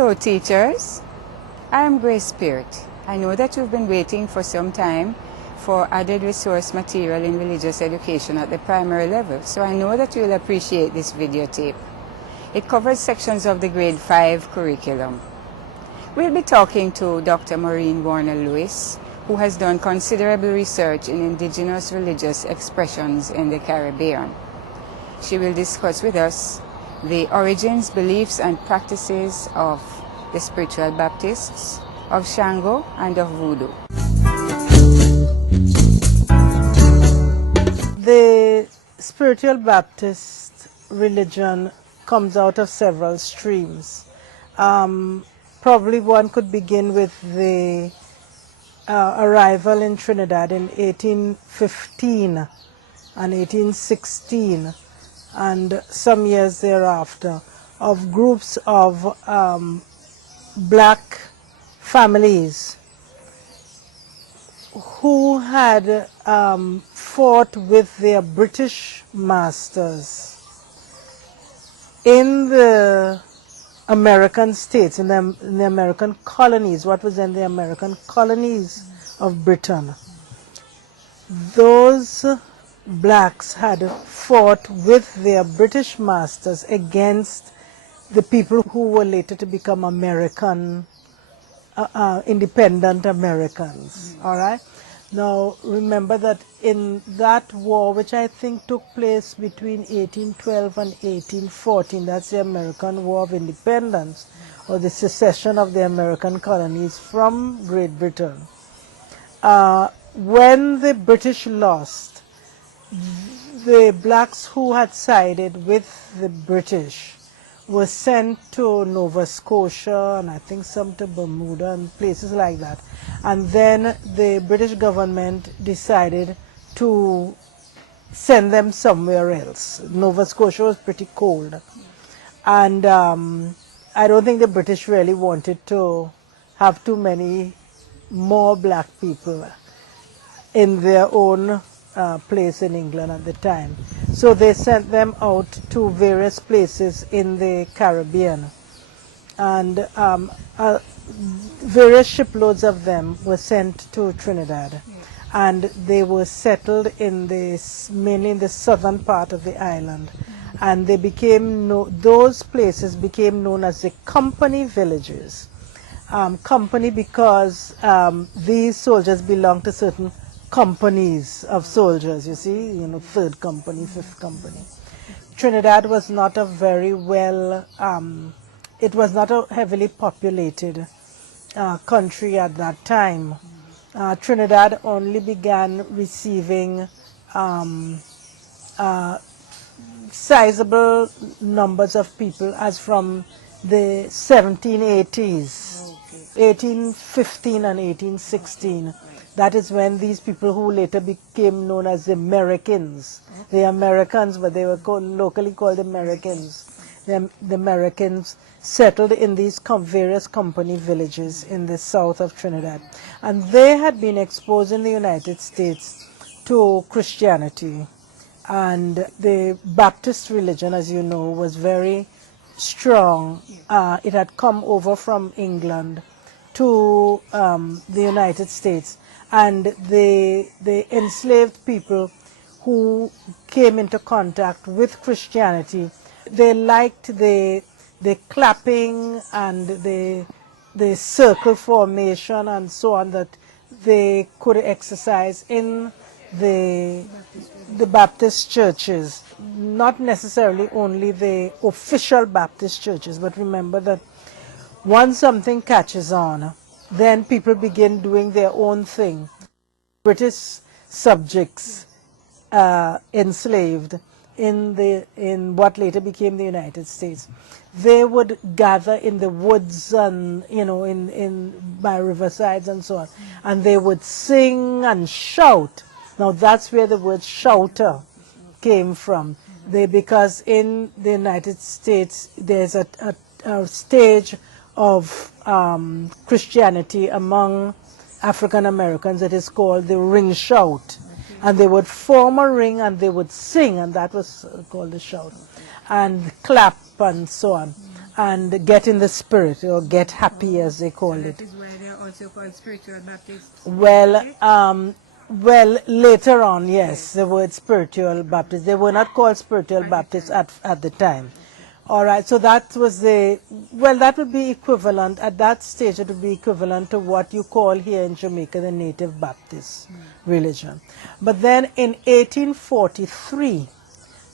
Hello teachers, I am Grace Spirit. I know that you've been waiting for some time for added resource material in religious education at the primary level, so I know that you'll appreciate this videotape. It covers sections of the grade 5 curriculum. We'll be talking to Dr. Maureen Warner-Lewis, who has done considerable research in indigenous religious expressions in the Caribbean. She will discuss with us the origins, beliefs, and practices of the spiritual Baptists, of Shango, and of Voodoo. The spiritual Baptist religion comes out of several streams. Probably one could begin with the arrival in Trinidad in 1815 and 1816 and some years thereafter of groups of black families who had fought with their British masters in the American states, in the American colonies, what was then the American colonies of Britain. Those blacks had fought with their British masters against the people who were later to become American, independent Americans. All right. Now remember that in that war, which I think took place between 1812 and 1814, that's the American War of Independence, or the secession of the American colonies from Great Britain. When the British lost, the blacks who had sided with the British were sent to Nova Scotia and I think some to Bermuda and places like that. And then the British government decided to send them somewhere else. Nova Scotia was pretty cold. And I don't think the British really wanted to have too many more black people in their own place in England at the time. So they sent them out to various places in the Caribbean. And various shiploads of them were sent to Trinidad. And they were settled in mainly in the southern part of the island. And they became those places became known as the company villages. Company because these soldiers belonged to certain companies of soldiers, you see, 3rd company, 5th company. Trinidad was not a very well, it was not a heavily populated country at that time. Trinidad only began receiving sizable numbers of people as from the 1780s, 1815 and 1816. That is when these people who later became known as the Americans, the Americans, but they were locally called Americans. The Americans settled in these various company villages in the south of Trinidad. And they had been exposed in the United States to Christianity. And the Baptist religion, as you know, was very strong. It had come over from England to the United States. And the enslaved people who came into contact with Christianity, they liked the clapping and the circle formation and so on that they could exercise in the Baptist churches. Not necessarily only the official Baptist churches, but remember that once something catches on, then people begin doing their own thing. British subjects enslaved in what later became the United States, they would gather in the woods and by riversides and so on, and they would sing and shout. Now that's where the word shouter came from. Because in the United States there's a stage of Christianity among African Americans that is called the ring shout. And they would form a ring and they would sing, and that was called the shout, and clap and so on. and get in the spirit, or get happy as they called it. That is why they are also called spiritual Baptists. Well, later on, yes, the word spiritual Baptist. They were not called spiritual Baptists at the time. All right, so that was that would be equivalent, at that stage it would be equivalent to what you call here in Jamaica the Native Baptist religion. But then in 1843,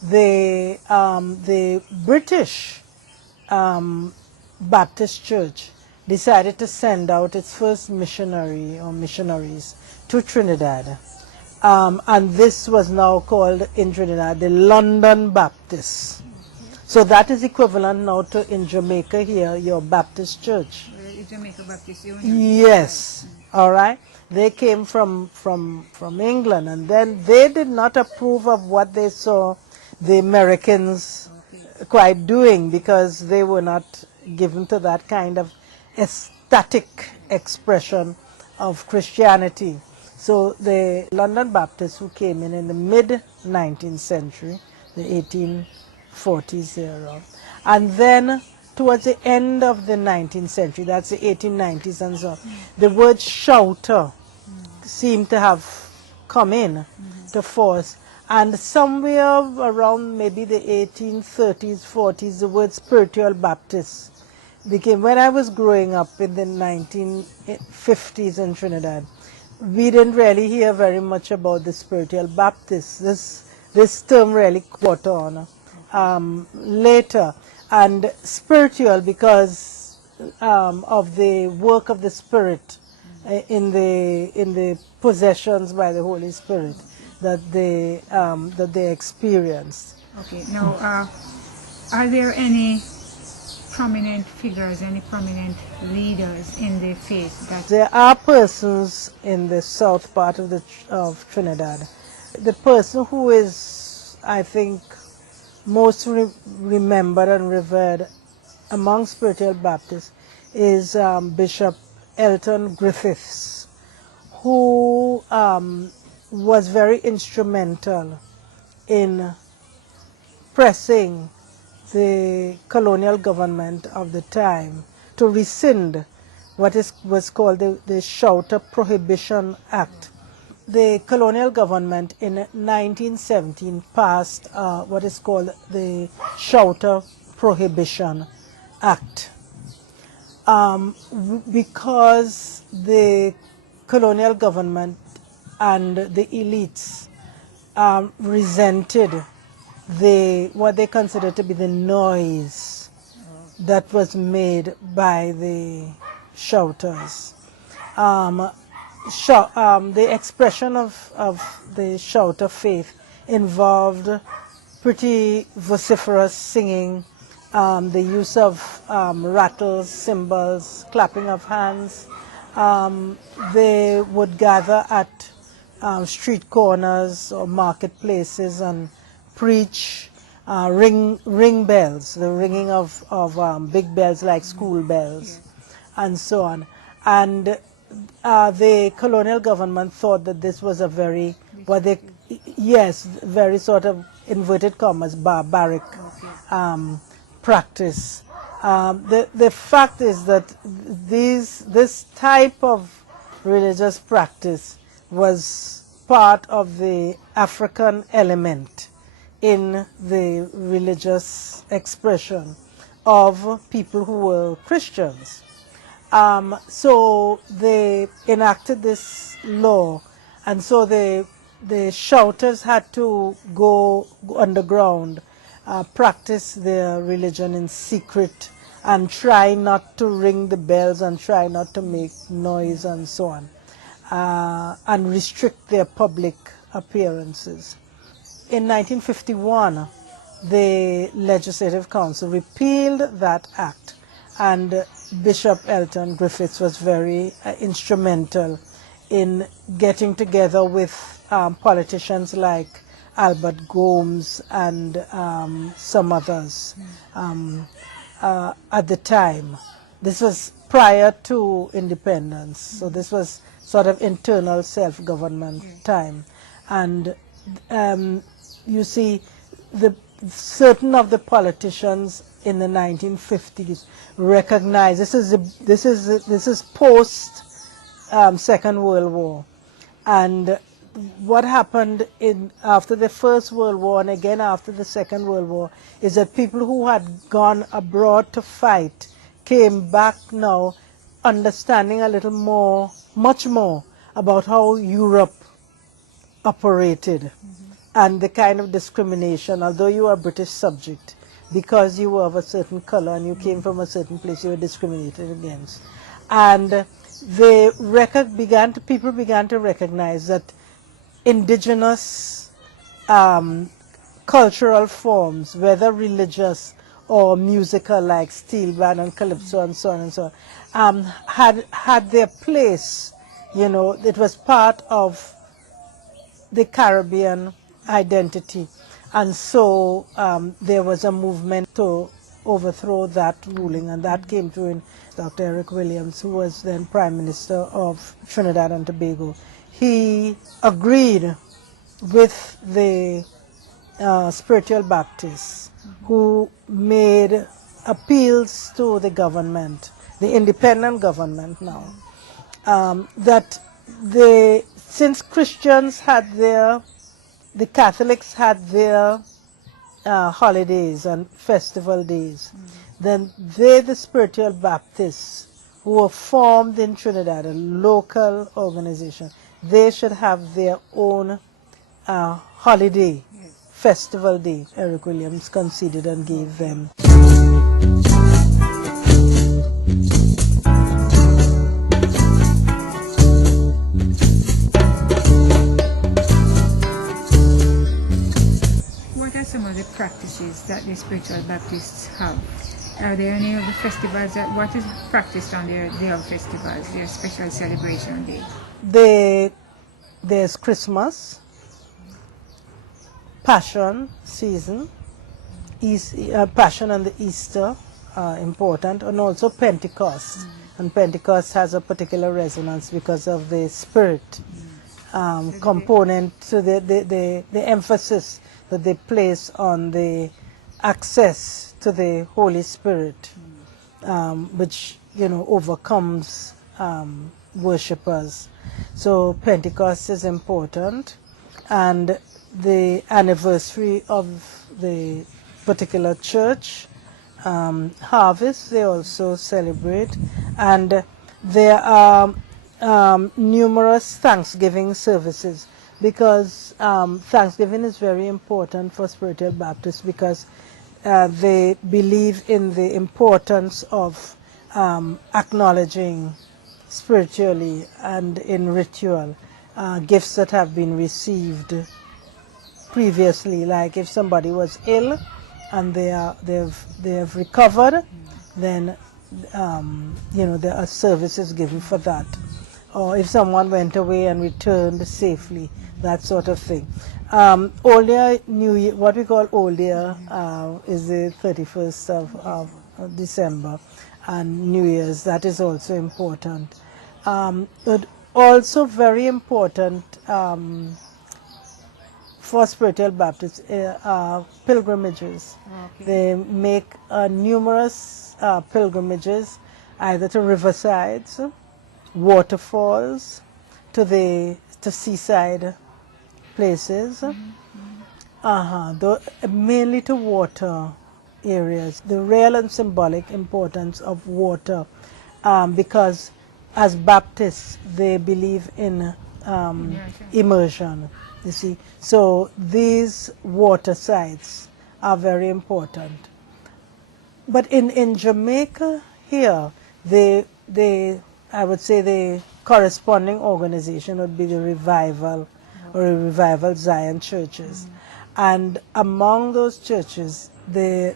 the British Baptist Church decided to send out its first missionary or missionaries to Trinidad. And this was now called in Trinidad the London Baptists. So that is equivalent now to in Jamaica here, your Baptist church. Jamaica Baptist Union. Yes, all right. They came from England, and then they did not approve of what they saw the Americans quite doing, because they were not given to that kind of ecstatic expression of Christianity. So the London Baptists, who came in the mid-19th century, the 1840s era, and then towards the end of the 19th century, that's the 1890s and so on, the word shouter seemed to have come in to force. And somewhere around maybe the 1830s, 40s, the word spiritual Baptist became, when I was growing up in the 1950s in Trinidad, we didn't really hear very much about the spiritual Baptist. This term really caught on later. And spiritual because of the work of the Spirit in the possessions by the Holy Spirit that they experienced. Okay. Now, are there any prominent figures, any prominent leaders in the faith that There are persons in the south part of Trinidad. The person who is, I think, most remembered and revered among spiritual Baptists is Bishop Elton Griffiths, who was very instrumental in pressing the colonial government of the time to rescind what was called the Shouter Prohibition Act. The colonial government in 1917 passed what is called the Shouter Prohibition Act. Because the colonial government and the elites resented what they considered to be the noise that was made by the shouters. The expression of the shouter faith involved pretty vociferous singing, the use of rattles, cymbals, clapping of hands. They would gather at street corners or marketplaces and preach, ring bells, the ringing of big bells like school bells, and so on. And the colonial government thought that this was a very sort of inverted commas barbaric practice. The fact is that this type of religious practice was part of the African element in the religious expression of people who were Christians. So they enacted this law, and so the shouters had to go underground, practice their religion in secret, and try not to ring the bells and try not to make noise and so on, and restrict their public appearances. In 1951, the Legislative Council repealed that act, and Bishop Elton Griffiths was very instrumental in getting together with politicians like Albert Gomes and some others at the time. This was prior to independence, so this was sort of internal self-government time. And you see, certain of the politicians in the 1950s recognized, this is post Second World War, and what happened after the First World War and again after the Second World War is that people who had gone abroad to fight came back now understanding a little more, much more, about how Europe operated and the kind of discrimination, although you are a British subject, because you were of a certain color and you came from a certain place, you were discriminated against. And people began to recognize that indigenous cultural forms, whether religious or musical like steel band and calypso and so on and so on, had their place. You know, it was part of the Caribbean identity. And so there was a movement to overthrow that ruling, and that came through in Dr. Eric Williams, who was then Prime Minister of Trinidad and Tobago. He agreed with the spiritual Baptists who made appeals to the government, the independent government now, that since Christians had the Catholics had their holidays and festival days, then the spiritual Baptists who were formed in Trinidad, a local organization, they should have their own holiday, festival day. Eric Williams conceded and gave them. What are some of the practices that the spiritual Baptists have? Are there any of the festivals what is practiced on their day of festivals, their special celebration day? There's Christmas, Passion season, Passion and the Easter are important, and also Pentecost. And Pentecost has a particular resonance because of the spirit component, so the emphasis that they place on the access to the Holy Spirit, which, you know, overcomes worshippers. So Pentecost is important, and the anniversary of the particular church, harvest, they also celebrate, and there are numerous Thanksgiving services, because Thanksgiving is very important for spiritual Baptists, because they believe in the importance of acknowledging spiritually and in ritual gifts that have been received previously. Like if somebody was ill and they have recovered, then you know, there are services given for that. Or if someone went away and returned safely, that sort of thing. Old Year, New Year, what we call Old Year is the 31st of December, and New Year's, that is also important. But also very important for spiritual Baptists are pilgrimages. Okay. They make numerous pilgrimages, either to riversides, waterfalls, to seaside places, mainly to water areas. The real and symbolic importance of water, because as Baptists they believe in immersion, you see. So these water sites are very important. But in Jamaica here, I would say the corresponding organization would be the Revival or Revival Zion churches. And among those churches, there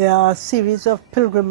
are a series of pilgrimages